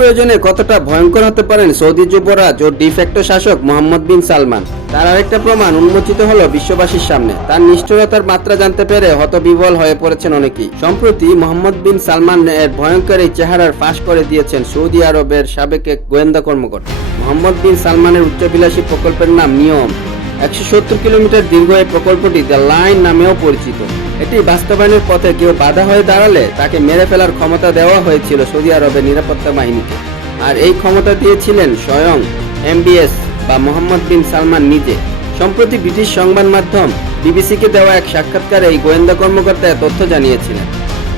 প্রয়োজনে কতটা ভয়ঙ্কর হতে পারেন সৌদি যুবরাজ ও ডিফ্যাক্টো শাসক মোহাম্মদ বিন সালমান। তার আরেকটা প্রমাণ উন্মোচিত হলো বিশ্ববাসীর সামনে। তার নিষ্ঠুরতার মাত্রা জানতে পেরে হতবিবল হয়ে পড়েছেন অনেকেই। সম্প্রতি মোহাম্মদ বিন সালমান এর ভয়ঙ্কর এই চেহারার ফাঁস করে দিয়েছেন সৌদি আরবের সাবেক এক গোয়েন্দা কর্মকর্তা। মোহাম্মদ বিন সালমানের উচ্চবিলাসী প্রকল্পের নাম নিয়ম। একশো সত্তর কিলোমিটার দীর্ঘ এই প্রকল্পটি দ্য লাইন নামেও পরিচিত। এটি বাস্তবায়নের পথে কেউ বাধা হয়ে দাঁড়ালে তাকে মেরে ফেলার ক্ষমতা দেওয়া হয়েছিল সৌদি আরবের নিরাপত্তা বাহিনীকে। আর এই ক্ষমতা দিয়েছিলেন স্বয়ং এমবিএস বা মোহাম্মদ বিন সালমান নিজে। সম্প্রতি ব্রিটিশ সংবাদ মাধ্যম বিবিসিকে দেওয়া এক সাক্ষাৎকারে এই গোয়েন্দা কর্মকর্তা তথ্য জানিয়েছিলেন।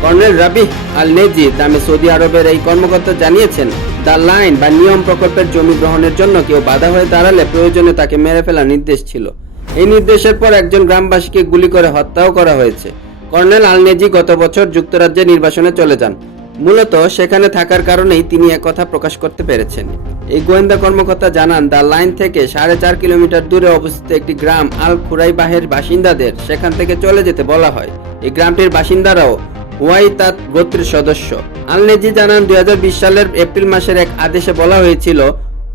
কর্নেল রাবিহ আল নেজি নামে সৌদি আরবের এই কর্মকর্তা জানিয়েছেন, দ্য লাইন বা নিয়ম প্রকল্পের জমি গ্রহণের জন্য কেউ বাধা হয়ে দাঁড়ালে প্রয়োজনে তাকে মেরে ফেলার নির্দেশ ছিল। এই নির্দেশের পর একজন গ্রামবাসীকে গুলি করে হত্যাও করা হয়েছে। কর্নেল আলনেজি গত বছর যুক্তরাজ্যে নির্বাসনে চলে যান। মূলত সেখানে থাকার কারণেই তিনি একথা প্রকাশ করতে পেরেছেন। এই গোয়েন্দা কর্মকর্তা জানান, দ্য লাইন থেকে সাড়ে চার কিলোমিটার দূরে অবস্থিত একটি গ্রাম আল খুরাইবাহের বাসিন্দাদের সেখান থেকে চলে যেতে বলা হয়। এই গ্রামটির বাসিন্দারাও ওয়াইতাত গোত্রের সদস্য। আলনেজি জানান, দুই হাজার বিশ সালের এপ্রিল মাসের এক আদেশে বলা হয়েছিল,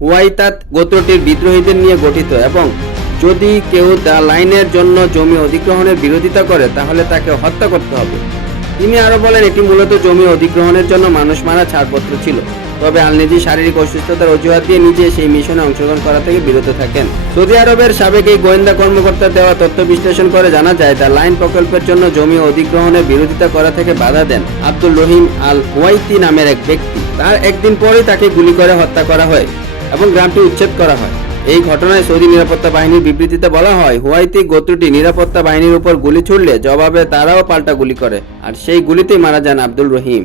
ওয়াইতাত গোত্রটির বিদ্রোহীদের নিয়ে গঠিত এবং যদি কেউ দ্য লাইনের জন্য জমি অধিগ্রহণের বিরোধিতা করে, তাহলে তাকে হত্যা করতে হবে। তিনি আরও বলেন, এটি মূলত জমি অধিগ্রহণের জন্য মানুষ মারা ছাড়পত্র ছিল। তবে আলনেজি শারীরিক অসুস্থতার অজুহাত দিয়ে নিজে সেই মিশনে অংশগ্রহণ করা থেকে বিরত থাকেন। সৌদি আরবের সাবেক এই গোয়েন্দা কর্মকর্তার দেওয়া তথ্য বিশ্লেষণ করে জানা যায়, দ্য লাইন প্রকল্পের জন্য জমি অধিগ্রহণের বিরোধিতা করা থেকে বাধা দেন আব্দুল রহিম আল হুয়াইতি নামের এক ব্যক্তি। তার একদিন পরেই তাকে গুলি করে হত্যা করা হয় এবং গ্রামটি উচ্ছেদ করা হয়। এই ঘটনায় সৌদি নিরাপত্তা বাহিনীর বিবৃতিতে বলা হয়, হুয়াইতি গোত্রটি নিরাপত্তা বাহিনীর উপর গুলি ছুড়লে জবাবে তারাও পাল্টা গুলি করে, আর সেই গুলিতেই মারা যান আব্দুল রহিম।